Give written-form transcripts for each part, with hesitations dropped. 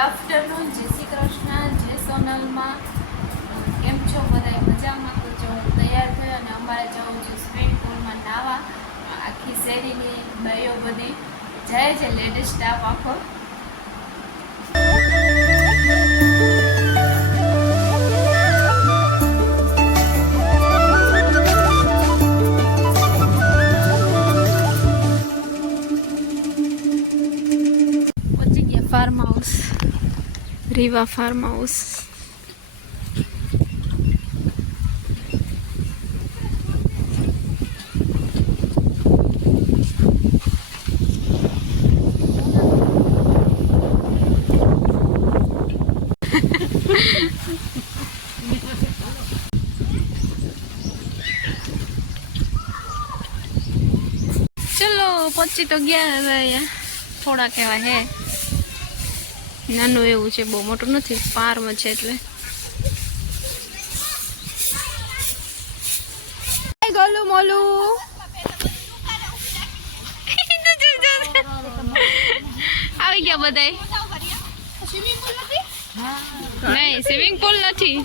Afternoon, જય શ્રી કૃષ્ણ, જય સોનલમાં. કેમ છો બધા? મજામાં? તો જો હું તૈયાર થઈ અને અમારે જવું છે સ્વિમિંગ પુલમાં નાહવા. આખી શેરીની બાઈઓ બધી જાય છે, લેડીઝ સ્ટાફ આખો. પહોંચી ગયા ફાર્મ હાઉસ, રીવા ફાર્મ હાઉસ. ચલો પહોંચી તો ગયા. હવે અહીંયા થોડા કહેવાય હે, નાનું એવું છે, બહુ મોટું નથી, ફાર્મ છે એટલે. ગોલું મોલું આવી ગયા બધાય. નહીં, સ્વિમિંગ પુલ નથી.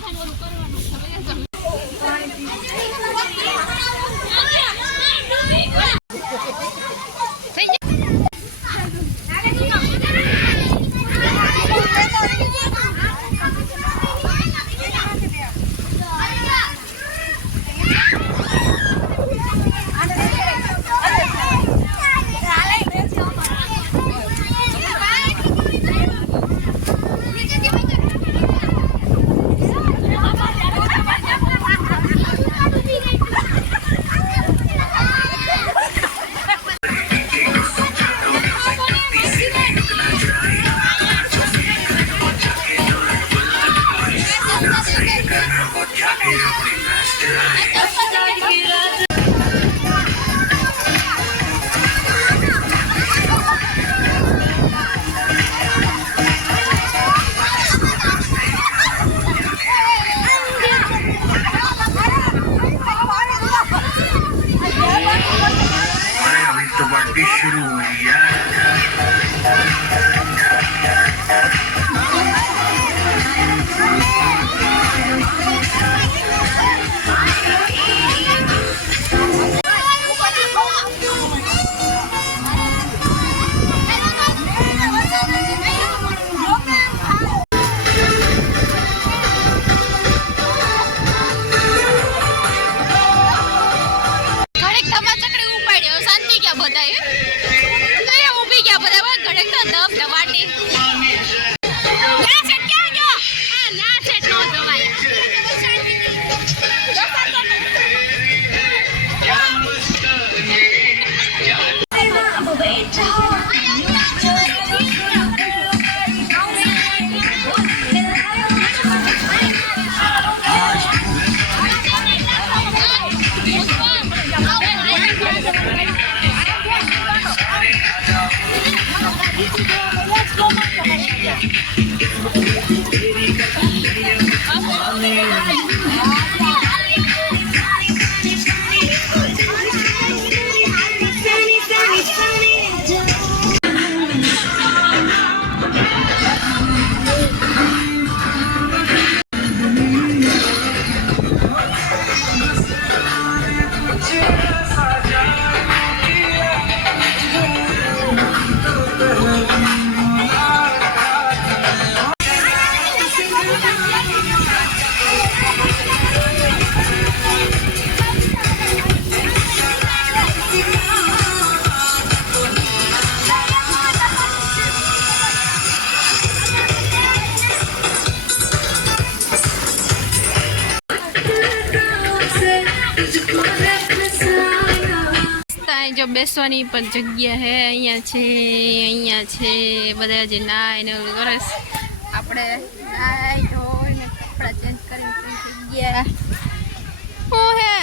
शुरू हुई है। જો બેસવાની પણ જગ્યા હે, અહીંયા છે બધા જે નાય ને ઓલું કરે. આપણે નાય ધોઈને કપડાં ચેન્જ કરીને જગ્યા ઓ હે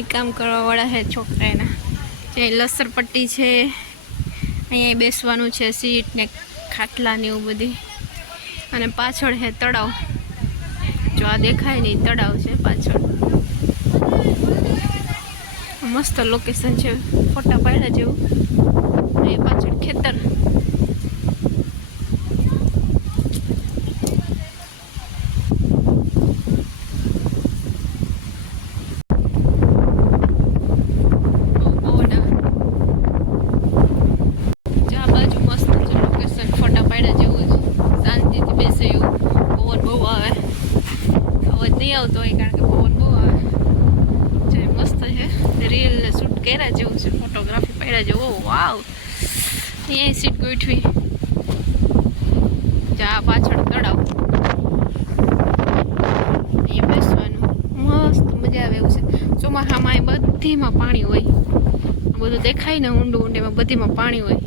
એ કામ કરવા વાળા હે છોકરાના. જે લસર પટ્ટી છે, અહીંયા બેસવાનું છે, સીટ ને ખાટલા ને એવું બધી. અને પાછળ હે તળાવ, જો આ દેખાય નહીં, તળાવ છે પાછળ. મસ્ત લોકેશન છે, ફોટા પાડ્યા જેવું. એ પાછળ ખેતર. સીટ ગોઠવી. જા પાછળ તળાવ, અહીંયા બેસવાનું મસ્ત મજા આવે એવું છે. ચોમાસામાં એ બધીમાં પાણી હોય, બધું દેખાય ને ઊંડું ઊંડેમાં બધીમાં પાણી હોય.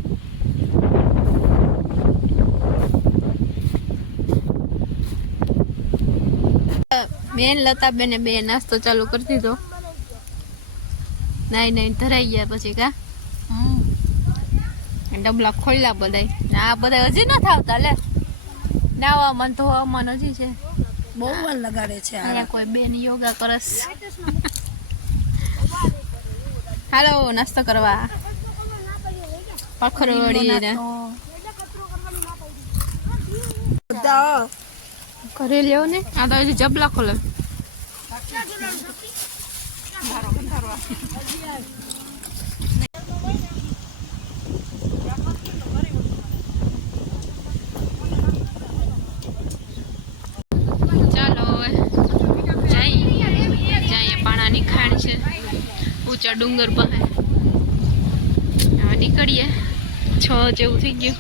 બેન લતાબેને બે નાસ્તો ચાલુ કરી દીધો. નાઈ ધરાઈ ગયા પછી કા ડબલા ખોલ્યા બધાય. આ બધા હજી ન થાવતા લે, નાવામાં ધોવામાં હજી છે. બહુ વાર લગાડે છે. અહીંયા કોઈ બેન યોગા કરસ. હાલો નાસ્તો કરવા. પખરોડી ને કરી લેવો ને. આ તો હજી જબલા ખોલે. ચાલો હવે જઈએ પાણાની ખાણ છે ઊંચા ડુંગર પાસે. હવે નીકળીએ. 6 જેવું થઈ ગયું.